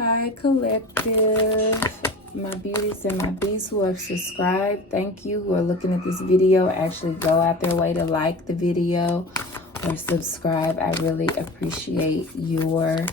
Hi, collective. My beauties and my beasts who have subscribed, thank you. Who are looking at this video, actually go out their way to like the video or subscribe. I really appreciate your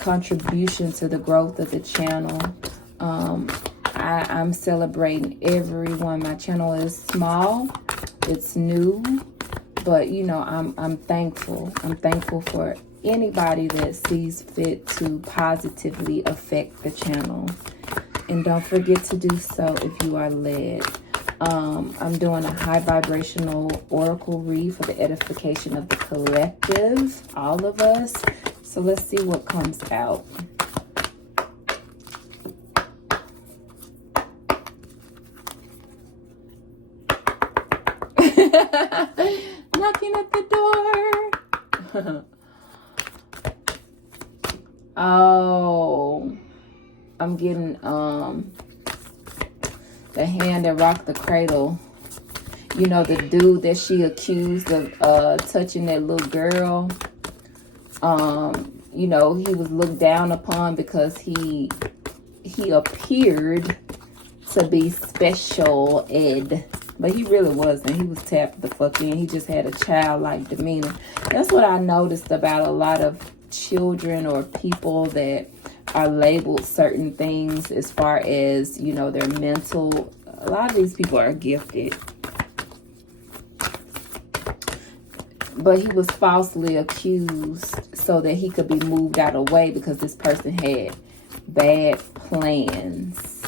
contribution to the growth of the channel. I'm celebrating everyone. My channel is small, it's new, but you know, I'm thankful. I'm thankful for anybody that sees fit to positively affect the channel. And don't forget to do so if you are led. I'm doing a high vibrational oracle read for the edification of the collective, all of us. So let's see what comes out. Knocking at the door. Oh, I'm getting the hand that rocked the cradle. You know, the dude that she accused of touching that little girl. You know, he was looked down upon because he appeared to be special ed, but he really wasn't. He was tapped the fuck in. He just had a childlike demeanor. That's what I noticed about a lot of children or people that are labeled certain things as far as, you know, their mental. A lot of these people are gifted, but he was falsely accused so that he could be moved out of the way because this person had bad plans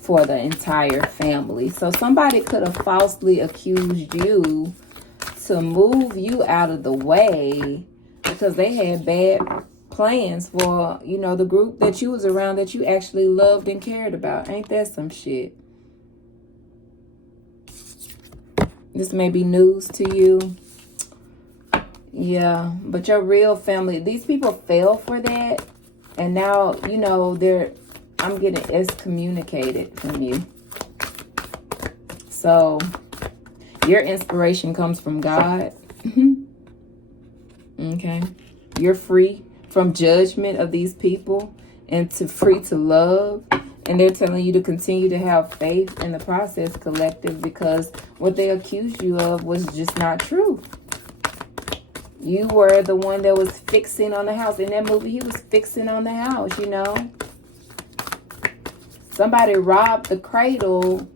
for the entire family. So somebody could have falsely accused you to move you out of the way because they had bad plans for, you know, the group that you was around that you actually loved and cared about. Ain't that some shit? This may be news to you. Yeah, but your real family, these people fell for that. And now, you know, I'm getting excommunicated from you. So your inspiration comes from God. Okay. You're free from judgment of these people and free to love. And they're telling you to continue to have faith in the process, collective, because what they accused you of was just not true. You were the one that was fixing on the house. In that movie, he was fixing on the house, you know. Somebody robbed the cradle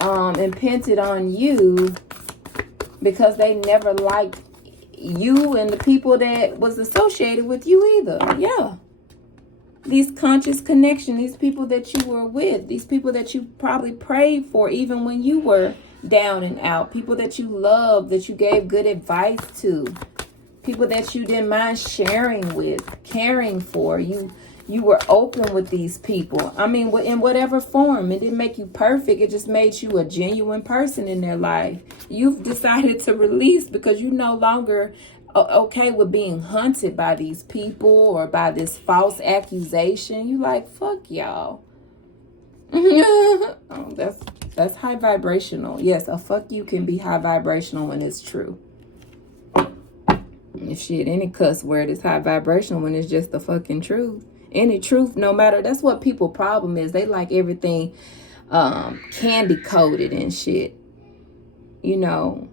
and pinned it on you because they never liked you and the people that was associated with you either. Yeah. These conscious connection, these people that you were with, these people that you probably prayed for even when you were down and out, people that you loved, that you gave good advice to, people that you didn't mind sharing with, caring for. You were open with these people. I mean, in whatever form. It didn't make you perfect. It just made you a genuine person in their life. You've decided to release because you're no longer okay with being hunted by these people or by this false accusation. You like, fuck y'all. Oh, that's high vibrational. Yes, a fuck you can be high vibrational when it's true. Shit, any cuss word is high vibrational when it's just the fucking truth. Any truth, no matter. That's what people problem is. They like everything candy coated and shit. You know.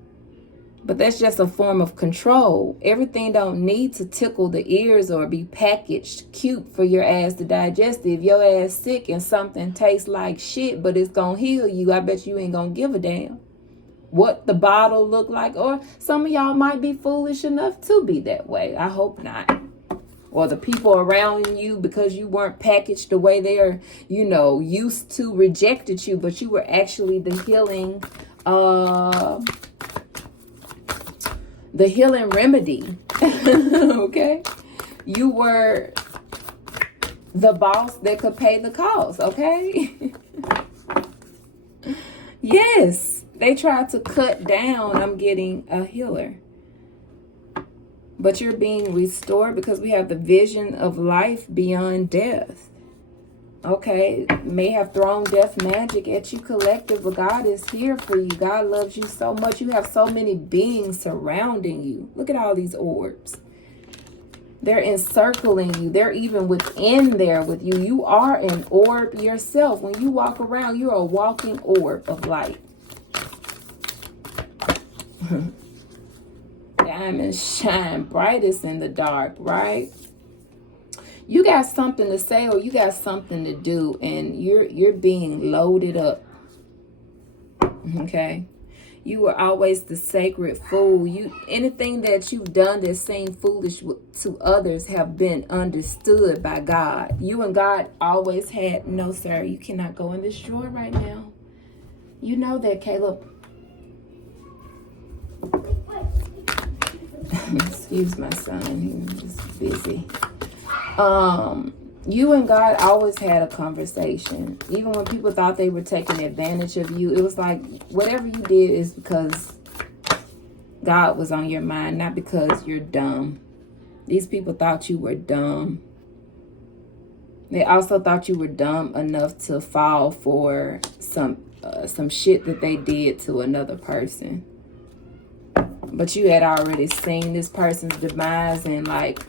But that's just a form of control. Everything don't need to tickle the ears or be packaged cute for your ass to digest. If your ass sick and something tastes like shit, but it's gonna heal you, I bet you ain't gonna give a damn what the bottle look like. Or some of y'all might be foolish enough to be that way. I hope not. Or the people around you, because you weren't packaged the way they are, you know, used to, rejected you, but you were actually the healing remedy. Okay, you were the boss that could pay the cost. Okay. Yes, they tried to cut down. I'm getting a healer, but you're being restored because we have the vision of life beyond death. Okay, may have thrown death magic at you, collective, but God is here for you. God loves you so much. You have so many beings surrounding you. Look at all these orbs. They're encircling you. They're even within there with you. You are an orb yourself. When you walk around, you're a walking orb of light. Diamonds shine brightest in the dark, right? You got something to say or you got something to do, and you're being loaded up. Okay? You are always the sacred fool. Anything that you've done that seemed foolish to others have been understood by God. You and God always had, no sir, you cannot go in this drawer right now. You know that, Caleb. Excuse my son, he's busy. You and God always had a conversation. Even when people thought they were taking advantage of you, it was like whatever you did is because God was on your mind, not because you're dumb. These people thought you were dumb. They also thought you were dumb enough to fall for some shit that they did to another person. But you had already seen this person's demise and like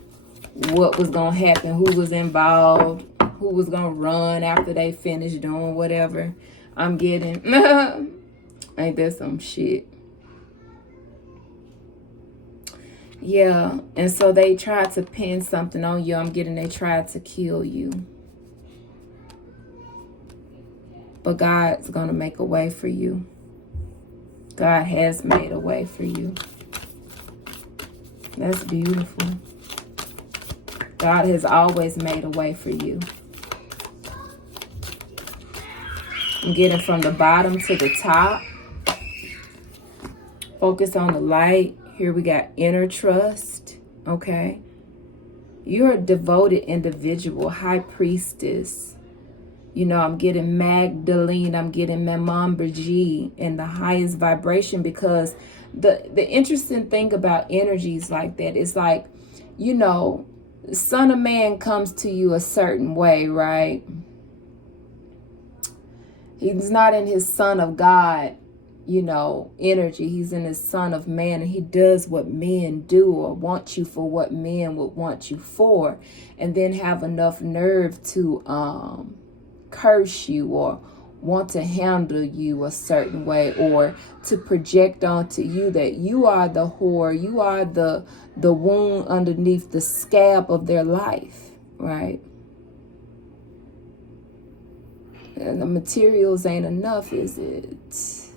what was going to happen, who was involved, who was going to run after they finished doing whatever. I'm getting, ain't that some shit? Yeah, and so they tried to pin something on you. I'm getting they tried to kill you. But God's going to make a way for you. God has made a way for you. That's beautiful. God has always made a way for you. I'm getting from the bottom to the top. Focus on the light. Here we got inner trust. Okay. You're a devoted individual, high priestess. You know, I'm getting Magdalene. I'm getting Maman Brigitte in the highest vibration, because the interesting thing about energies like that is like, you know, Son of Man comes to you a certain way, right? He's not in his Son of God, you know, energy. He's in his Son of Man, and he does what men do or want you for what men would want you for, and then have enough nerve to curse you or want to handle you a certain way, or to project onto you that you are the whore, you are the wound underneath the scab of their life, right? And the materials ain't enough, is it?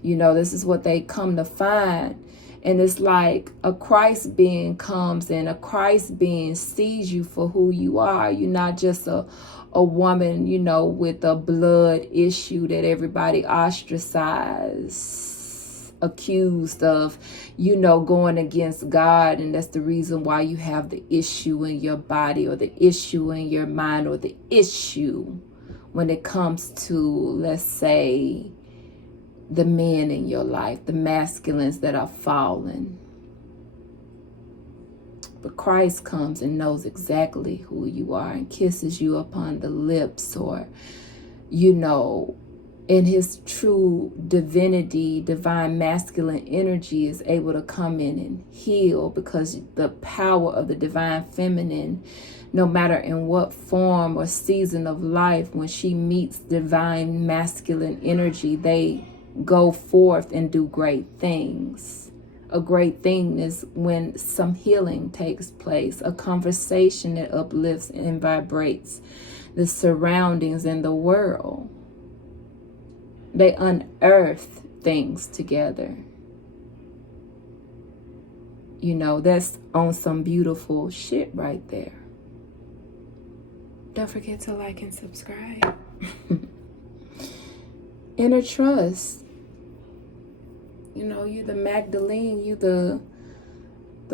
You know, this is what they come to find. And it's like a Christ being comes and a Christ being sees you for who you are. You're not just a woman, you know, with a blood issue that everybody ostracized, accused of, you know, going against God. And that's the reason why you have the issue in your body, or the issue in your mind, or the issue when it comes to, let's say, the men in your life, the masculines that are fallen. But Christ comes and knows exactly who you are and kisses you upon the lips, or, you know, in his true divinity, divine masculine energy is able to come in and heal, because the power of the divine feminine, no matter in what form or season of life, when she meets divine masculine energy, they go forth and do great things. A great thing is when some healing takes place, a conversation that uplifts and vibrates the surroundings and the world. They unearth things together. You know, that's on some beautiful shit right there. Don't forget to like and subscribe. Inner trust. You know, you the Magdalene, you the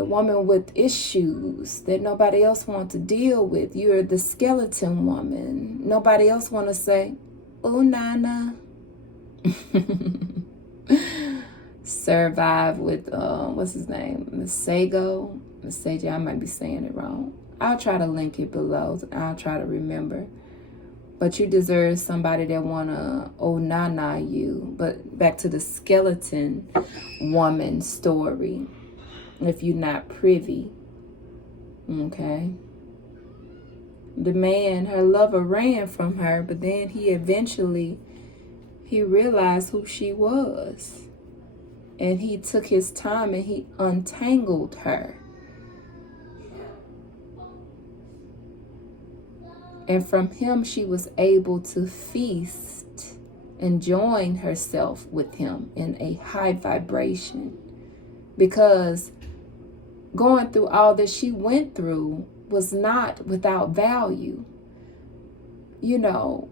woman with issues that nobody else wants to deal with. You're the skeleton woman. Nobody else want to say, oh, Nana. Survive with, what's his name? Masego. I might be saying it wrong. I'll try to link it below. I'll try to remember. But you deserve somebody that want to oh-na-na you. But back to the skeleton woman story. If you're not privy. Okay. The man, her lover, ran from her, but then he realized who she was. And he took his time and he untangled her. And from him, she was able to feast and join herself with him in a high vibration. Because going through all that she went through was not without value. You know,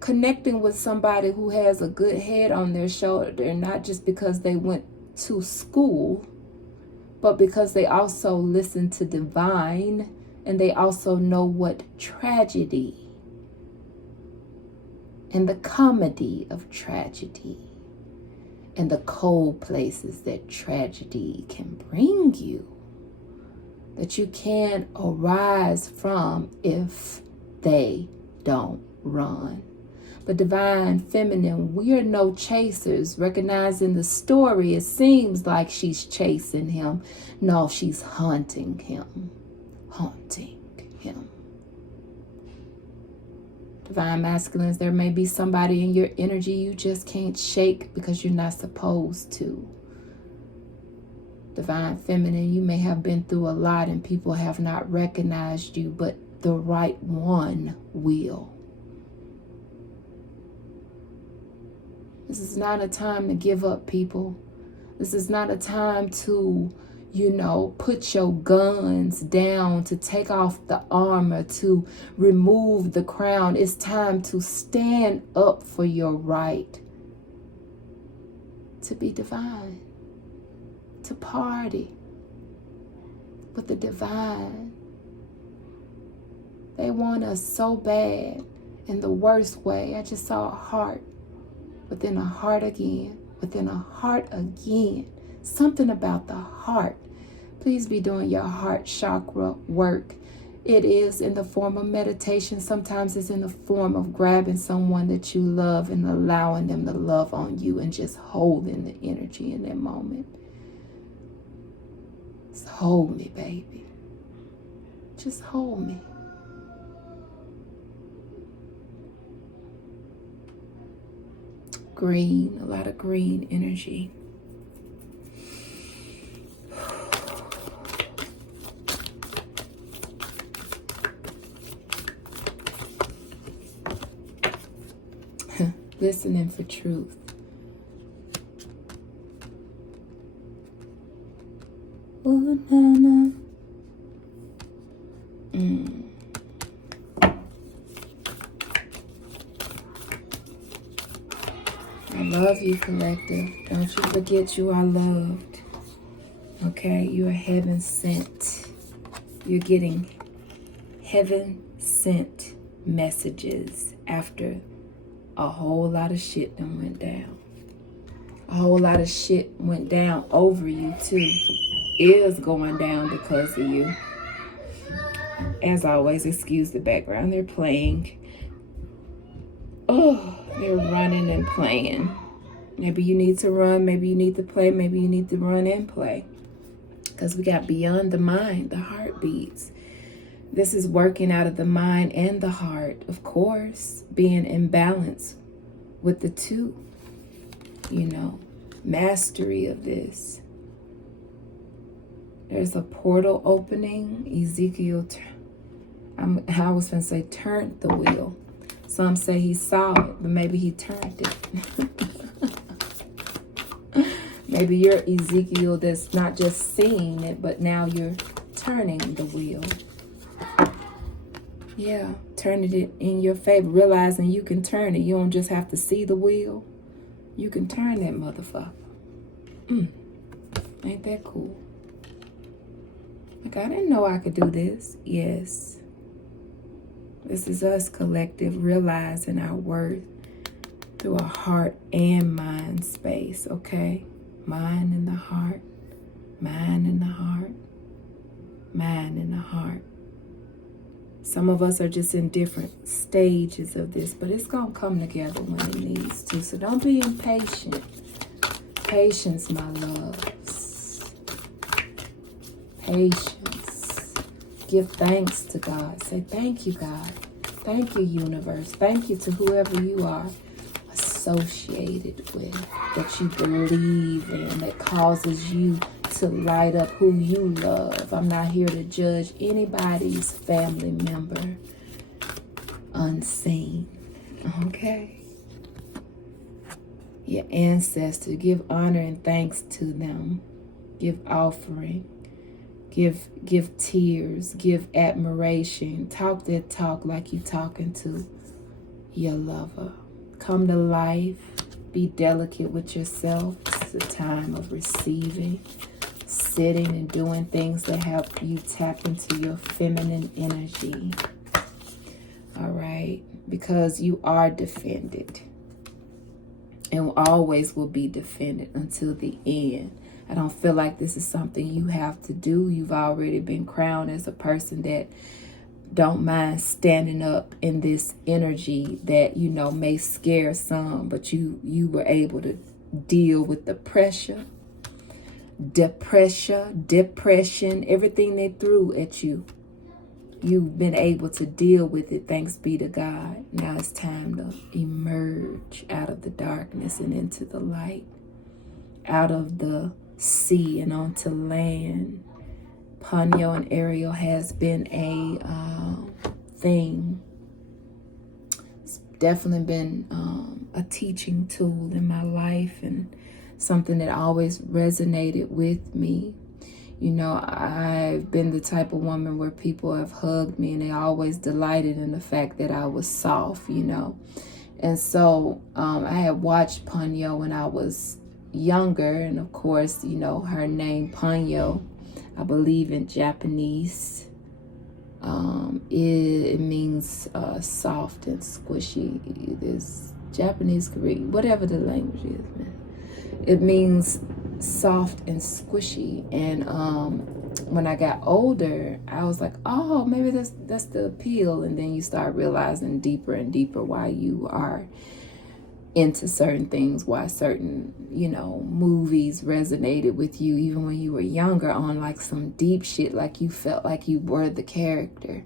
connecting with somebody who has a good head on their shoulder, not just because they went to school, but because they also listen to divine, and they also know what tragedy and the comedy of tragedy and the cold places that tragedy can bring you, that you can arise from if they don't run. But divine feminine, we are no chasers. Recognizing the story, it seems like she's chasing him. No, she's hunting him. Haunting him. Divine masculines, there may be somebody in your energy you just can't shake because you're not supposed to. Divine feminine, you may have been through a lot and people have not recognized you, but the right one will. This is not a time to give up, people. This is not a time to, put your guns down, to take off the armor, to remove the crown. It's time to stand up for your right to be divine, to party with the divine. They want us so bad in the worst way. I just saw a heart within a heart again, within a heart again. Something about the heart. Please be doing your heart chakra work. It is in the form of meditation. Sometimes it's in the form of grabbing someone that you love and allowing them to love on you and just holding the energy in that moment. Just hold me, baby. Just hold me. Green, a lot of green energy. Listening for truth. Oh, na, na. I love you, collective. Don't you forget you are loved. Okay? You are heaven sent. You're getting heaven sent messages after a whole lot of shit done went down. A whole lot of shit went down over you too. Is going down because of you. As always, excuse the background. They're playing. Oh, they're running and playing. Maybe you need to run. Maybe you need to play. Maybe you need to run and play. Because we got beyond the mind, the heartbeats. This is working out of the mind and the heart, of course, being in balance with the two, mastery of this. There's a portal opening. Ezekiel, I was going to say turned the wheel. Some say he saw it, but maybe he turned it. Maybe you're Ezekiel that's not just seeing it, but now you're turning the wheel. Yeah, turning it in your favor, realizing you can turn it. You don't just have to see the wheel. You can turn that motherfucker. Ain't that cool? Like, I didn't know I could do this. Yes. This is us, collective, realizing our worth through a heart and mind space, okay? Mind in the heart. Mind in the heart. Mind in the heart. Some of us are just in different stages of this, but it's going to come together when it needs to. So don't be impatient. Patience, my loves. Patience. give thanks to God. Say, thank you, God. Thank you, universe. Thank you to whoever you are associated with, that you believe in, that causes you to light up who you love. I'm not here to judge anybody's family member unseen. Okay? Your ancestors, give honor and thanks to them. Give offering. Give tears. Give admiration. Talk that talk like you talking to your lover. Come to life. Be delicate with yourself. It's a time of receiving, sitting and doing things that help you tap into your feminine energy. All right? Because you are defended and always will be defended until the end. I don't feel like this is something you have to do. You've already been crowned as a person that don't mind standing up in this energy that, you know, may scare some, but you were able to deal with the pressure, depression, everything they threw at you. You've been able to deal with it, thanks be to God. Now it's time to emerge out of the darkness and into the light, out of the sea and onto land. Ponyo and Ariel has been a thing. It's definitely been a teaching tool in my life and something that always resonated with me. You know, I've been the type of woman where people have hugged me and they always delighted in the fact that I was soft, you know. And so I had watched Ponyo when I was younger, and of course, you know, her name Ponyo, I believe in Japanese, it means soft and squishy. It is Japanese, Korean, whatever the language is, man. It means soft and squishy. And when I got older, I was like, oh, maybe that's the appeal. And then you start realizing deeper and deeper why you are into certain things, why certain, you know, movies resonated with you even when you were younger on like some deep shit, like you felt like you were the character.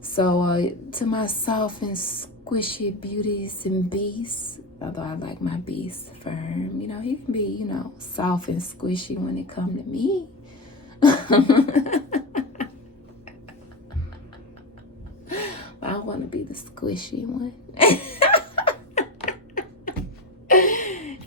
So to my soft and squishy beauties and beasts, although I like my beast firm, you know, he can be, you know, soft and squishy when it come to me. But I want to be the squishy one.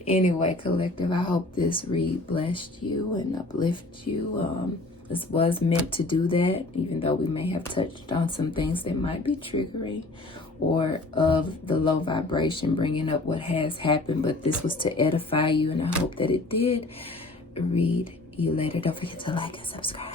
Anyway, collective, I hope this read blessed you and uplift you. This was meant to do that, even though we may have touched on some things that might be triggering or of the low vibration, bringing up what has happened. But this was to edify you, and I hope that it did. Read you later. Don't forget to like and subscribe.